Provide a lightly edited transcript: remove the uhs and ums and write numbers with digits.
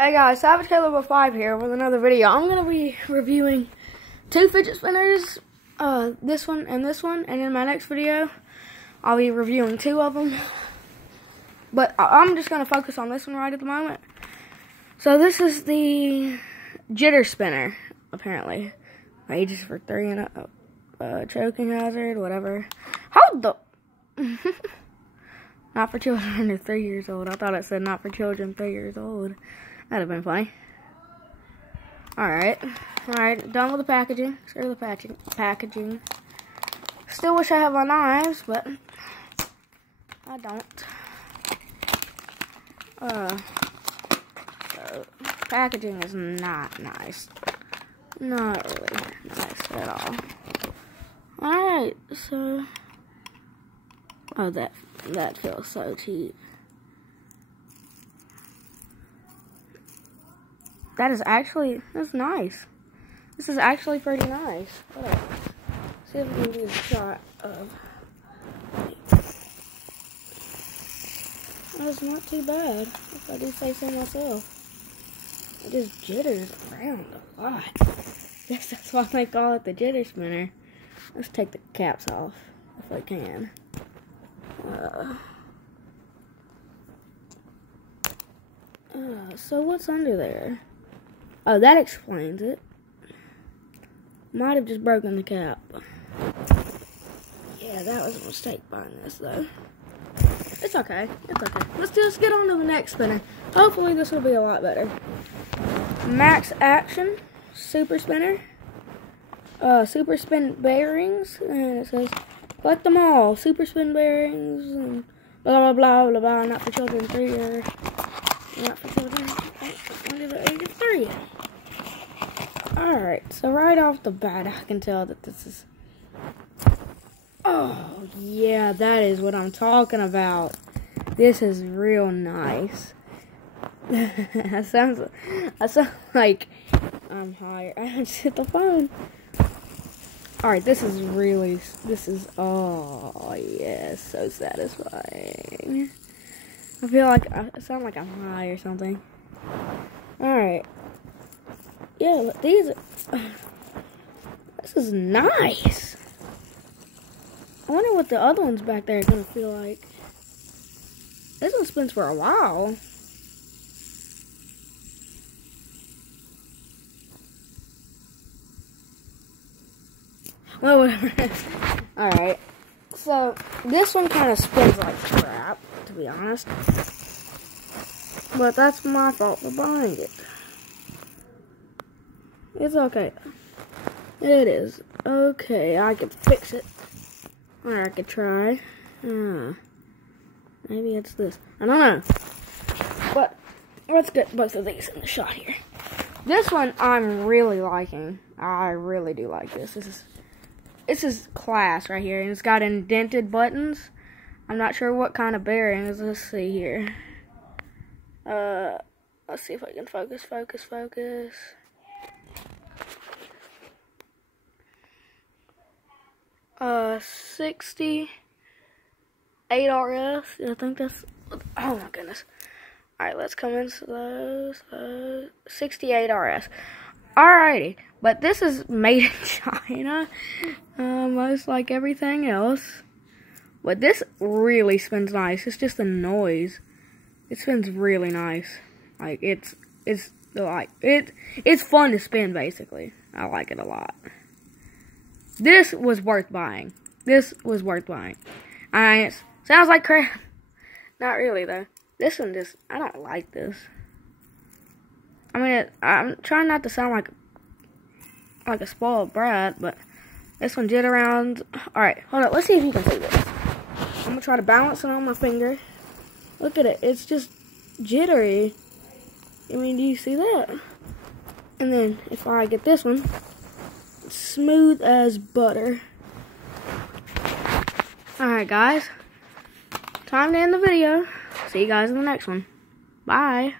Hey guys, Savage Caleb 5 here with another video. I'm going to be reviewing two fidget spinners, this one, and in my next video, I'll be reviewing two of them. But I'm just going to focus on this one right at the moment. So this is the jitter spinner, apparently. Ages for 3 and up, choking hazard, whatever. Hold the... Not for children under 3 years old. I thought it said not for children 3 years old. That'd have been funny. Alright, done with the packaging. Screw the packaging. Still wish I had my knives, but I don't. So, packaging is not nice. Not really nice at all. Alright, so... Oh, that feels so cheap. That's nice. This is actually pretty nice. Whatever. See if we can do a shot of. That's not too bad, if I do say so myself. It just jitters around a lot. Guess that's why they call it the jitter spinner. Let's take the caps off, if I can. So what's under there? Oh, that explains it. Might have just broken the cap. Yeah, that was a mistake buying this, though. It's okay. It's okay. Let's just get on to the next spinner. Hopefully this will be a lot better. Max Action Super Spinner. Super Spin Bearings. And it says, collect them all. Super Spin Bearings. And blah, blah, blah, blah, blah. Not for children 3 or... Not for children under the age of 3. Alright, so right off the bat, I can tell that this is... Oh, yeah, that is what I'm talking about. This is real nice. I sound like I'm higher. I just hit the phone. Alright, oh, yeah, so satisfying. I feel like, I sound like I'm high or something. Alright. Yeah, this is nice. I wonder what the other ones back there are going to feel like. This one spins for a while. Well, whatever. Alright. So, this one kind of spins like crap, to be honest. But that's my fault for buying it. It's okay. It is okay. I could fix it. Or I could try. Maybe it's this. I don't know. But let's get both of these in the shot here. This one I'm really liking. I really do like this. This is class right here. And it's got indented buttons. I'm not sure what kind of bearings. Let's see here. Let's see if I can focus. 68 RS. I think that's. Oh my goodness. Alright, let's come in slow. 68 RS. Alrighty. But this is made in China. Most like everything else. But this really spins nice. It's just the noise. It spins really nice. Like it's fun to spin basically. I like it a lot. This was worth buying. It sounds like crap. Not really though. This one I don't like this. I mean, I'm trying not to sound like a spoiled brat, but this one jitter around. Alright, hold up. Let's see if you can see this. I'm gonna try to balance it on my finger. Look at it. It's just jittery. I mean, do you see that? And then if I get this one, it's smooth as butter. Alright, guys. Time to end the video. See you guys in the next one. Bye.